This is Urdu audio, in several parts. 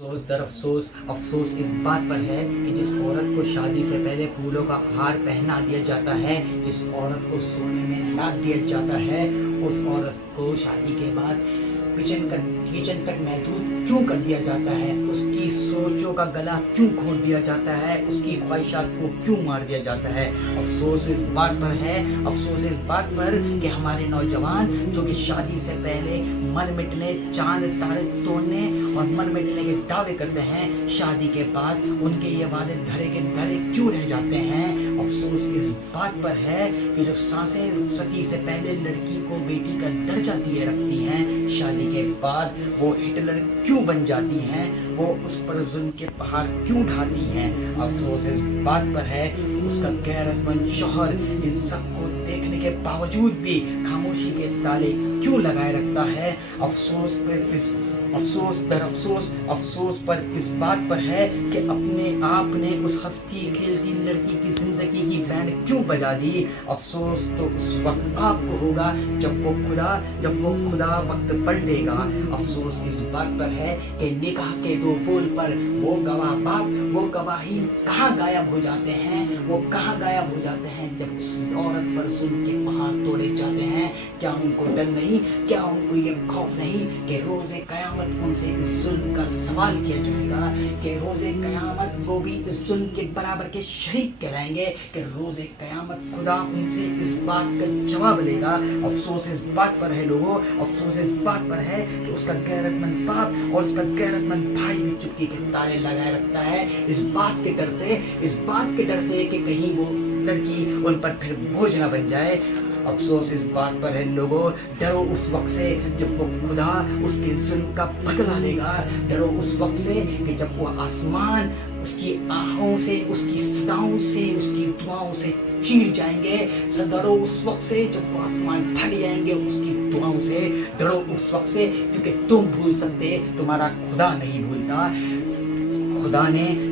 افسوس در افسوس افسوس اس بات پر ہے کہ جس عورت کو شادی سے پہلے پھولوں کا ہار پہنا دیا جاتا ہے، جس عورت کو سونے میں لاد دیا جاتا ہے، اس عورت کو شادی کے بعد کچن تک محدود کیوں کر دیا جاتا ہے، اس کی سوچوں کا گلا کیوں کھول دیا جاتا ہے، اس کی خواہشات کو کیوں مار دیا جاتا ہے۔ افسوس اس بات پر ہے، افسوس اس بات پر کہ ہمارے نوجوان جو کہ شادی سے پہلے مر مٹنے، چاند تارے توڑنے اور مر مٹنے کے دعوے کرتے ہیں، شادی کے بعد ان کے یہ وعدے دھرے کے دھرے کیوں رہ جاتے ہیں۔ افسوس اس بات پر ہے کہ جو سانسیں رخصتی سے پہلے لڑکی کو بیٹی کا درجہ دیے رکھتی ہیں، شادی کے بعد وہ ہٹلر کیوں بن جاتی ہیں، وہ اس پر ظلم کے پہاڑ کیوں ڈھاتی ہیں۔ افسوس اس بات پر ہے کہ اس کا غیرت مند شوہر ان سب کو دیکھنے کے باوجود بھی خاموشی کے تالے کیوں لگائے رکھتا ہے۔ افسوس پر اس بات پر ہے کہ اپنے آپ نے اس ہنستی کھیلتی لڑکی کی زندگی کی بینڈ کیوں بجا دی۔ افسوس تو اس وقت آپ کو ہوگا جب وہ خدا وقت پلٹے گا۔ افسوس اس بات پر ہے کہ نکاح کے دو بول پر وہ گواہ باپ، وہ گواہی کہاں غائب ہو جاتے ہیں، جب اس عورت پر ظلم کے پہاڑ توڑے جاتے ہیں۔ کیا ان کو ڈر نہیں، کیا ان کو یہ خوف نہیں کہ روز قیامت ان سے اس ظلم کا سوال کیا جائے گا، کہ روز قیامت وہ بھی اس ظلم کے برابر کے شریک کہلائیں گے، کہ روز قیامت خدا ان سے اس بات کا جواب لے گا۔ افسوس اس بات پر ہے لوگوں، افسوس اس بات پر ہے کہ اس کا غیرت مند باپ اور اس کا غیرت مند بھائی بھی چپکی کے تالے لگائے رکھتا ہے، اس بات کے ڈر سے کہ کہیں وہ لڑکی ان پر پھر بوجھ نہ بن جائے۔ افسوس اس بات پر ہے لوگوں، ڈرو اس وقت سے جب وہ خدا اس کے ظلم کا بدلہ لے گا، ڈرو اس وقت سے کہ جب وہ آسمان اس کی آہوں سے، اس کی صداؤں سے، اس کی دعاؤں سے چیر جائیں گے۔ ڈرو اس وقت سے جب وہ آسمان پھٹ جائیں گے اس کی دعاؤں سے، ڈرو اس وقت سے کیونکہ تم بھول سکتے، تمہارا خدا نہیں بھولتا۔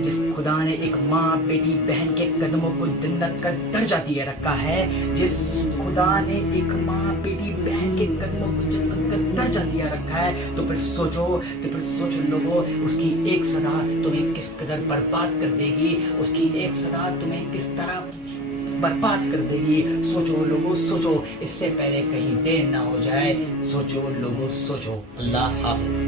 جس خدا نے ایک ماں بیٹی بہن کے قدموں کو جنت کا درجہ دیا رکھا ہے، جس خدا نے ایک ماں بیٹی بہن کے قدموں کو جنت کا درجہ دیا رکھا ہے، تو پھر سوچو لوگوں، اس کی ایک صدا تمہیں کس قدر برباد کر دے گی، اس کی ایک صدا تمہیں کس طرح برباد کر دے گی۔ سوچو لوگوں، سوچو، اس سے پہلے کہیں دیر نہ ہو جائے۔ سوچو لوگوں، سوچو۔ اللہ حافظ۔